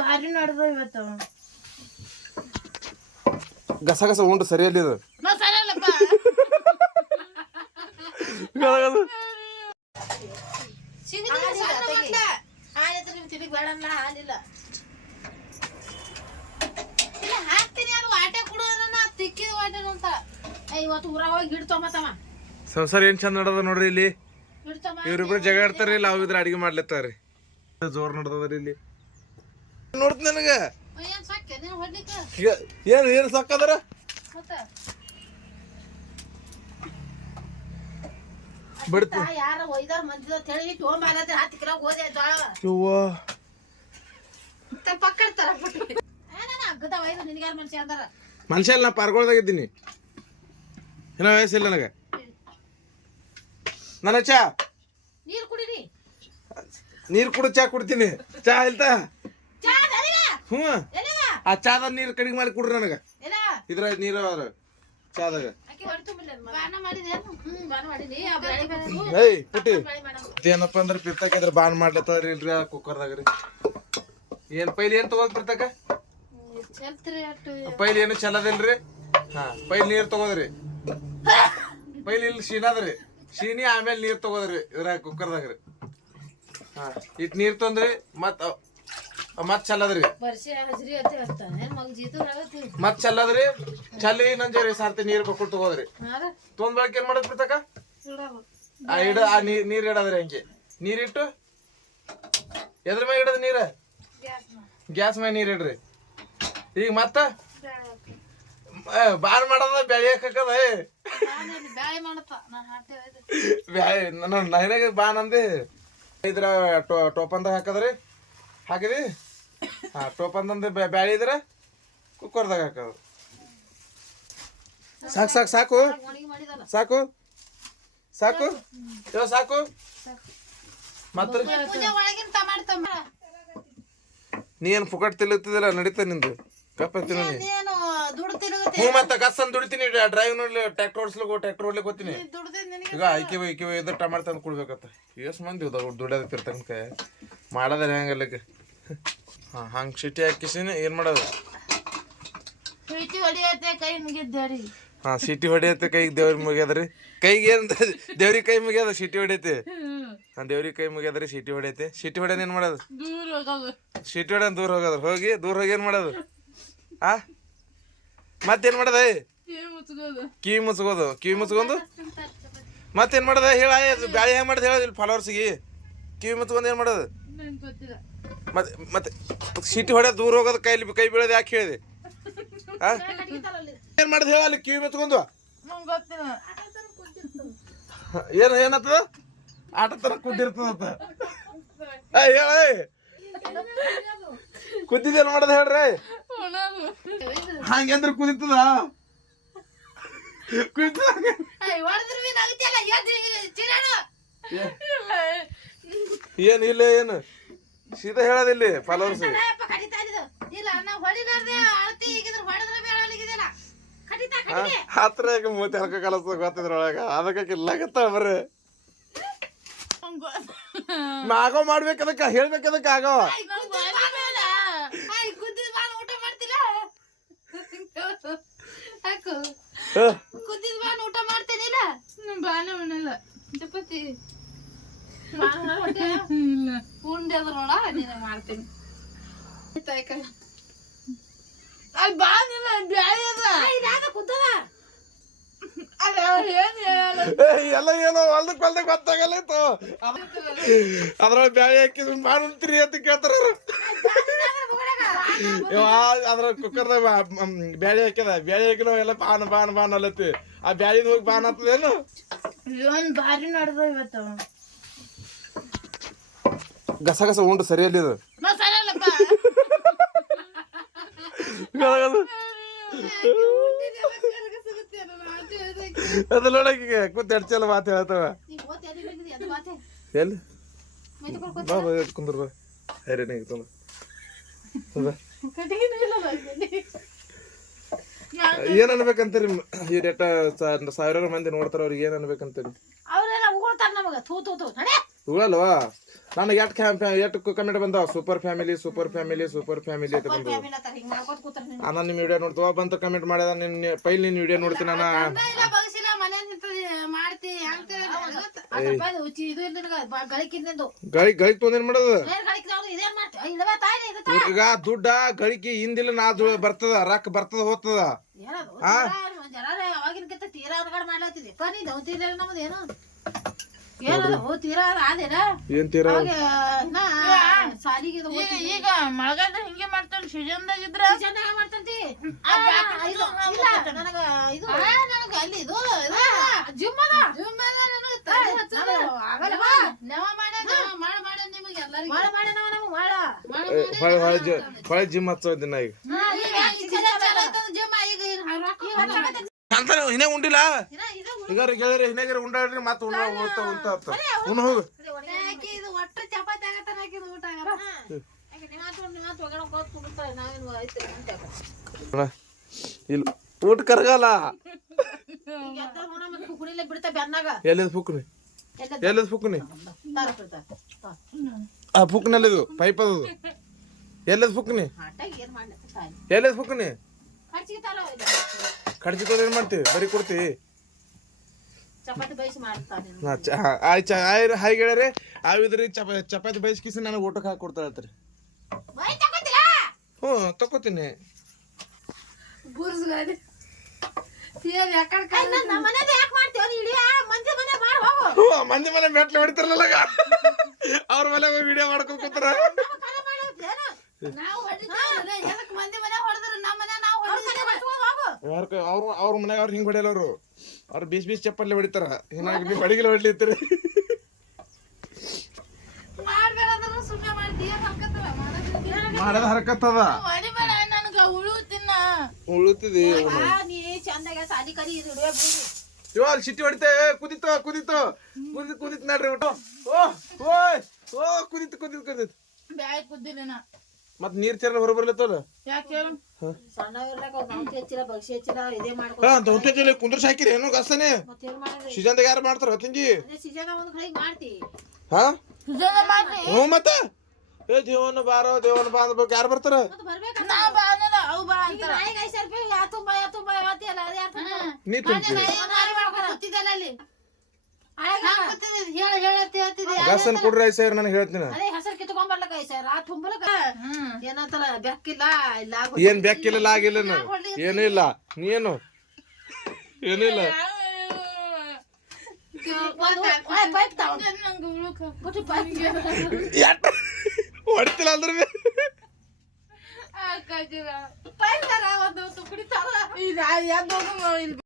ಭಾರಿ ನಡೆದ ಇವತ್ತು. ಗಸ ಗಸ ಉಂಡು ಸರಿಯಲ್ಲಿ ಇದು. ನಾ ಸರಿಯಲ್ಲಪ್ಪ. ಹಾಲಿದ್ರೆ ನೀವು ತಿರುಗಿ ಬೇಡಲ್ಲ ಹಾಲಿಲ್ಲ. ಇಲ್ಲ ಹಾಕ್ತೀನಿ ಅದು ವಾಟೆ ಕೊಡು ನಾ ತಿಕ್ಕಿದ ವಾಟೆ ಅಂತ. ಏ, ಇವತ್ತು ಊರಾಗ ಹೋಗಿ ತೊಂಬತ್ತವ ಸಂಸಾರ ಏನ್ ಚಂದ ನಡದ ನೋಡ್ರಿ ಇಲ್ಲಿ? ತೊಂಬ ಇವ್ರಿಬ್ರು ಜಗ ಆಡ್ತಾರ ಇಲ್ಲಿ ಅವ್ ಇದ್ರ ಅಡಿಗೆ ಮಾಡ್ಲತ್ತಾರ್ರಿ. ಜೋರ್ ನಡ್ದದ್ರಿ ಇಲ್ಲಿ. ನೋಡ್ತ ನನಗ. ಏನು ಏನು ಸಾಕದರ? ಮನುಷ್ಯ ಅಲ್ಲ ನಾ ಪಾರ್ಗೊಳ್ದಾಗ ಇದ್ದೀನಿ. ಏನೋ ವಯಸ್ಸಿಲ್ಲ ನನಗೆ. ನನ್ನ ಚಾ. ನೀರು ಕುಡಿ ನೀರ್ ಕುಡಿ ಚಾ ಕುಡ್ತೀನಿ. ಚಾ ಇಲ್ತಾ ಅದಿಲ್ಲ ಹ್ಞೂ. ಆ ಚಾದ ನೀರು ಕಡಿಮೆ ಮಾಡಿ ಕೊಡ್ರಿ ನನಗೆ. ಇದ್ರ ನೀರ ಅದ್ರ ಚಾದಾಗ. ಏಯ್ ಪುಟ್ಟಿ. ಏನಪ್ಪ ಅಂದ್ರೆ ಪಿರ್ತಕಿದ್ರ ಬಾನ್ ಮಾಡ್ಲತ್ತದ್ರಿ ಇಲ್ರಿ ಆ ಕುಕ್ಕರ್ದಾಗ ರೀ. ಏನ್ ಪೈಲಿ ಏನ್ ತಗೋದ್ ಪಿರ್ತಕ ಪೈಲಿ ಏನು ಚಲದಿಲ್ರಿ? ಹಾ ಪೈಲಿ ನೀರ್ ತಗೋದ್ರಿ. ಪೈಲಿ ಇಲ್ಲಿ ಶೀನಾದ್ರಿ ಶೀನಿ ಆಮೇಲೆ ನೀರ್ ತಗೋದ್ರಿ ಇದ್ರ ಕುಕ್ಕರ್ದಾಗ ರೀ. ಹಾ ಇಟ್ ನೀರ್ ತಂದ್ರಿ ಮತ್ತೆ ಅವ್- ಮತ್ ಚಲ್ಲದ್ರಿ ವರ್ಷ ಹಜರಿ ಅಂತ ಹೇಳ್ತಾನೆ ಮಗ ಮತ್ ಚಲ್ಲದ್ರಿ ಚಲ್ಲಿ ನಂಜರಿ ಸಾರ್ತಿ ನೀರ್ ಕೊಟ್ಟು ತಗೋದ್ರಿ ತೊಂದ್ ಬಾಕಿ ಏನ್ ಮಾಡದ್ ಬಿಡ್ತಕ ಆ ಇಡ ಆ ನೀರ್ ನೀರ್ ಇಡದ್ರಿ ಹಂಗೆ ನೀರಿಟ್ಟು ಎದ್ರ ಮ್ಯಾಗ ಇಡದ್ ನೀರ? ಗ್ಯಾಸ್ ಮೇಲೆ ಮ್ಯಾಗ ನೀರ್ ಇಡ್ರಿ. ಈಗ ಮತ್ತ? ಬಾನ್ ಮಾಡದ ಇಲ್ಲಿ ಬ್ಯಾಳಿ ನನಗೆ ಬಾನ್ ಅಂದೆ ಇದ್ರ ಟೋ ಟೋಪಂದಾಗ ಹಾಕದ್ರಿ. ಹಾಕಿದಿ? ಹಾ ಟೋಪಂದಂದ ಬ್ಯಾಳಿ ಇದ್ರೆ ಕುಕ್ಕರ್ದಾಗ ಹಾಕೋದು. ಸಾಕು ಸಾಕು ಸಾಕು. ಸಾಕು. ಸಾಕು. ಇವ ಸಾಕು. ಮತ್ತ ಒಳಗಿನ ಟಮಾಟ ತಮ್ಮ ನೀ ಏನು ಫುಕಟ್ ತಿಲ್ಲುತ್ತಿದಿಲ್ಲ ನಡೀತ ನಿಂದು. ಕಪ್ಪ ತಿನ್ನ ನೀ. ನೀನು ದುಡ್ಡು ತಿರುಗುತ್ತೆ. ಹ್ಞೂ ಮತ್ತೆ ಕස්සನ್ ದುಡಿತೀನಿ ಡ್ರೈವ್ ನೋಡ್ಲಿ ಟ್ರ್ಯಾಕ್ಟರ್ ಓಡಿಸ್ಲಿಕ್ಕೆ ಟ್ರ್ಯಾಕ್ಟರ್ ಓಡ್ಲಿಕ್ಕೆ ಹೋಗ್ತೀನಿ. ದುಡ್ದು ನಿನಗೆ ಈಗ ಐಕಿ ಐಕಿ ಇದ್ರ ಟಮಾಟ ತಂದು ಕೊಡ್ಬೇಕತ್ತ ಎಷ್ಟು ಮಂದಿ ಇದಾವ ದುಡ್ಯೋದ ತಿರ್ತಂಕ ಹೆಂಗಲ್ಲಿಗೆ ಹೆಂಗಲ್ಲಕ್ಕೆ. ಹಾಂ ಹಂಗೆ ಸಿಟಿ ಹಾಕಿಸಿನಿ ಏನು ಮಾಡೋದು? ಹಾ ಹೊಡಿಯತ್ತೆ ಕೈ ಮುಗಿದ್ದಾರಿ ಹಾಂ ಸಿಟಿ ಹೊಡಿಯತ್ತೆ ಕೈಗೆ ದೇವ್ರಿಗೆ ಮುಗಿಯದ್ರಿ. ಕೈಗೆ ಏನು ದೇವ್ರಿಗೆ ಕೈ ಮುಗಿಯದ ಸಿಟಿ ಹೊಡಿಯತ್ತೆ? ಹಾಂ ದೇವ್ರಿಗೆ ಕೈ ಮುಗಿಯದ್ರಿ ಸಿಟಿ ಹೊಡಿಯತ್ತೆ. ಸಿಟಿ ಹೊಡೆಯನ್ ಏನು ಮಾಡೋದು? ದೂರ ಹೋಗೋದು ಸಿಟಿ ಹೊಡೆಯನ್ ದೂರ ಹೋಗೋದ್ರಿ ಹೋಗಿ ದೂರ ಹೋಗಿ ಏನು ಮಾಡೋದು? ಆ? ಮತ್ತೇನು ಮಾಡೋದ ಕಿವಿ ಮುಚ್ಕೋದು. ಕಿವಿ ಮುಚ್ಕೊಂಡು? ಮತ್ತೇನು ಮಾಡೋದ ಹೇಳ ಅದು ಬ್ಯಾಳಿ ಹೆಂಗೆ ಮಾಡೋದು ಹೇಳೋದು ಇಲ್ಲಿ ಫಾಲೋವರ್ಸಿಗೆ ಕಿವಿ ಮುಚ್ಕೊಂಡು ಏನು ಮಾಡೋದು? ಮತ್ತೆ ಮತ್ತೆ ಸಿಟಿ ಹೊಡೆ ದೂರ ಹೋಗೋದು ಕೈಲಿ ಕೈ ಬೀಳೋದು ಯಾಕೆ ಹೇಳಿದೆ? ಆ? ಏನ್ ಮಾಡಿದ್ ಹೇಳ ಅಲ್ಲಿ ಕಿವಿ ಮೆತ್ಕೊಂಡು? ಏನು ಗೊತ್ತಿಲ್ಲ. ಏನ್ ಏನತ್ತದ ಆಟ ತರ ಕುದ್ದಿರ್ತದಂತ ಹೇಳ ಕುದ್ದಿದ್ದೇನ್ ಮಾಡದ ಹೇಳ್ರಿ. ಹಂಗಂದ್ರೆ ಕುದಿತದ ಏನ್ ಇಲ್ಲ ಏನು? ಸೀದಾ ಹೇಳೋದಿಲ್ಲಿ ಫಾಲೋವರ್ಸ್ ಹತ್ರ ಮೂತಿ ಹಲ್ಕ ಕಲಸ ಗೊತ್ತಿದ್ರೊಳಗ ಅದಕ್ಕೆ ಕಿಲ್ಲಾಗತ್ತ ಬರ್ರಿ ನಾಗೋ ಮಾಡ್ಬೇಕದಕ್ಕ ಹೇಳ್ಬೇಕದಕ್ಕ ಆಗೋ ಊಟ ಮಾಡ್ತಿಲ್ಲ ಹಾಕು ಹ. ಕುದ್ದಿದ ಬಾನ ಊಟ ಮಾಡ್ತೇನಿಲ್ಲ ಬಾನ ಉಣ್ಣಲ್ಲ ಚಪಾತಿ ಉಂಡೆ ಅದ್ರ ನೋಡ ನೀನು ಮಾಡ್ತೀನಿ ಅಲ್ಲಿ ಬಾನಿಲ್ಲ ಬ್ಯಾಳಿ ಅದ ಇದಾಗ ಕುದ್ದದ ಅದ ಏನ್ ಹೇಳಲ್ಲ ಎಲ್ಲ ಏನೋ ಹೊಲ್ದಕ್ ಹೊಲ್ದಕ್ ಗೊತ್ತಾಗಲ್ಲ ಇತ್ತು. ಅದ್ರೊಳಗೆ ಬ್ಯಾಳಿ ಹಾಕಿ ಮಾಡಂತ್ರಿ ಅಂತ ಕೇಳ್ತಾರ ಅದ್ರ ಕುಕ್ಕರ್ದಾಗ ಬ್ಯಾಳಿ ಹಾಕ್ಯದ. ಬ್ಯಾಳಿ ಹಾಕಿನ ಎಲ್ಲ ಬಾನ್ ಬಾನ್ ಬಾನ್ ಅಲ್ಲತ್ತಿ. ಆ ಬ್ಯಾಳಿದ ಹೋಗಿ ಬಾನ್ ಆಗ್ತದೇನು ಬಾರಿ ನಡೆದ ಇವತ್ತು. ಗಸಗಸ ಗಸ ಉಂಡು ಸರಿಯಲ್ಲಿ ಇದು ಅದು ನೋಡಕ್ಕೆ ಕೂತ್ ಎಡ್ಚಲ್ಲ ಮಾತು ಹೇಳ್ತಾವ ಎಲ್ಲಿ ಬಾ ಬಾ ಕುಂದ್ರ ಬಾ ಕುಂದ್ರ ಬಾ. ಏನ್ ಅನ್ಬೇಕಂತೀರಿ ಈ ಡೇಟ ಸಾವಿರಾರು ಮಂದಿ ನೋಡ್ತಾರ ಅವ್ರಿಗೆ ಏನ್ ಅನ್ಬೇಕಂತೀರಿ ಅವರೆಲ್ಲ ಉಗುಳ್ತಾರ ನಮಗ. ಥೂ ಥೂ ಥೂ. ನಡೆ. ಉಗಳಲ್ವಾ? ನನಗೆ ಎಷ್ಟು ಎಷ್ಟು ಕಮೆಂಟ್ ಬಂದಾವ super family super family super family ಅಂತ ಬಂದವು. ನಾನು ನಿಮ್ಮ ವಿಡಿಯೋ ನೋಡ್ತವ. ಬಂತ ಕಮೆಂಟ್ ಮಾಡ್ಯದ ನಿನ್ನ ಪೈಲ್ ನಿನ್ನ ವಿಡಿಯೋ ನೋಡ್ತೀನಿ ನಾನು ಗಳಿಗೆ ತೊಂದೇನ್ ಮಾಡೋದು? ಈಗ ದುಡ್ಡ ಗಳಿಕೆ ಹಿಂದಿಲ್ಲ ನಾ ಬರ್ತದ ರೊಕ್ಕ ಬರ್ತದ ಹೋಗ್ತದ. ಏನು ಏನದು ಓ ತೀರಾ ಏನ್ ತೀರ? ಅವಾಗ ಸಾಲಿಗೆ ಇದು ಈಗ ಈಗ ಮಳೆಗಾಲ ಹಿಂಗೆ ಮಾಡ್ತಾನೆ ಸೀಸನ್ದಾಗ ಇದ್ರ ಚೆನ್ನಾಗ ಮಾಡ್ತಂತಿ? ಆ ಬ್ಯಾಕ್ ಇದು ಇಲ್ಲ ನನಗ ಇದು ನನಗ ಅಲ್ಲಿ ಇದು ಜಿಮ್ ಹೊಳೆ ಹಚ್ಚೋ ದಿನ ಈಗ. ಜಿಮ್ ಈಗ ಈಗ ಅಂತ ಇನ್ನೇ ಉಂಡಿಲ್ಲ? ಇನ್ನ ಗೆಳೆಯರ ಈಗ ಉಂಡಾಡ್ರಿ ಮತ್ತೆ ಉಣ್ಣ ಉಣ್ತ ಉಣ್ತ ಅಂತ ಉಣ್ಣ ಹೋಗು. ಇಲ್ಲ ಊಟ ಕರಗಲ್ಲ. ಎಲ್ಲಿದ್ ಫುಕ್ನಿ ಫುಕ್ನಿ ಆ ಫುಕ್ನಲ್ಲಿದು ಪೈಪ್ ಅದದು. ಎಲ್ಲಿದ್ ಫುಕ್ನಿ ಎಲ್ಲಿದ್ ಖರ್ಚಿಗೆ ಏನ್ ಮಾಡ್ತೀವಿ ಬರೀ ಕೊಡ್ತೀವಿ ಚಪಾತಿ ಬಯಸಿ ಹಾಯ್ ಆವಿದ್ರಿ ಚಪ ಚಪಾತಿ ಮಾಡ್ತಾರೆ ನನಗೆ ಊಟಕ್ಕೆ ಹಾಕಿ ಹ್ಞೂ ಅದು ಮಂದಿ ಮನೆ ಮಾಡಿ ಹೋಗು. ಮಂದಿ ಮನೆ ಮೆಟ್ಲು ಹೊಡಿತಾರಲ್ಲ ಅವ್ರ ಮನೆ ವಿಡಿಯೋ ಮಾಡ್ಕೊಂಡ್ ಕೂತಾರ. ನಾವು ಮಂದಿ ಮನೆ ಹೊಡೆದ್ರು? ನಮ್ಮ ಮನೆ ನಾವು ಯಾರ ಅವ್ರು ಅವ್ರ ಮನ್ಯಾಗ ಅವ್ರು ಹಿಂಗ್ ಹೊಡೆಯಲ್ಲ ಅವರು ಅವ್ರು ಬೀಸ್ ಬೀಸ್ ಚಪ್ಪಲ್ಲಿ ಹೊಡಿತಾರ. ಹಿಂಗಾಗಿ ನೀವು ಅಡಿಗೆ ಹೊಡ್ಲಿತ್ತೀರಿ ಮಾಡದ ಹರಕತ್ ಅದ ಉಳುತ್ತಿದಿ ಇವ ಅಲ್ಲಿ ಸಿಟಿ ಹೊಡಿತೆ. ಕುದಿತ ಕುದಿತು. ಕುದಿತ್ ಕುದಿತ್ ನೋಡ್ರಿ ಊಟ. ಓ ಓಯ್ ಓ ಕುದಿತ್ ಕುದಿತ್ ಕುದಿತ್. ಬ್ಯಾಗ್ ಕುದ್ದಿಲ್ಲ ಮತ್ ನೀರ್ ಚೇರ ಹೊರ ದೌತ್ಯ ಜೊತೆ ಕುಂದ್ರಸ್ ಹಾಕಿರಿ ಏನು ಗಸ್ತನೆ ಸೀಜನ್ದಾಗ ಯಾರು ಮಾಡ್ತಾರ ಮಾಡ್ತಿ. ಹಾ? ಹ್ಞೂ ಮತ್ತ? ಏ ದೇವನ ಬಾರೋ ದೇವನ ಬಾ ಅಂದ್ಬೇಕು ಯಾರು ಬರ್ತಾರ? ಮತ್ತೆ ಬರ್ಬೇಕ ನಾ ತುಂಬ ಹೇಳ ಹೇಳತ್ತಿ ಹೇಳ್ತಿದ್ದೆ. ಗಸನ್ ಕೊಡ್ರಿ ಐ ಸರ್ ನಾನು ಹೇಳ್ತೀನಿ. ಅದೇ ಹೆಸರು ಕಿತ್ಕೊಂಡ್ ಐ ಸರ್ ಆ ತುಂಬಲಕ ಹ್ಮ್. ಏನಂತಲ್ಲ ಬೆಕ್ಕಿಲ್ಲ ಇಲ್ಲ ಏನ್ ಬೆಕ್ಕಿಲ್ಲ ಆಗಿಲ್ಲ ಏನೂ ಇಲ್ಲ ನೀ ಏನು ಏನೂ ಇಲ್ಲ. ಪೈಪ್ ತಗೊಂಡು ನಂಗೆ ಉಳುಕ ಕೊಟ್ಟು ಪೈಪ್ ಎಟ್ ಹೊಡಿತಿಲ್ಲ ಅಂದ್ರೆ ಪೈಪ್ ತರ ಒಂದು ತುಕಡಿ ತರ ಇದು.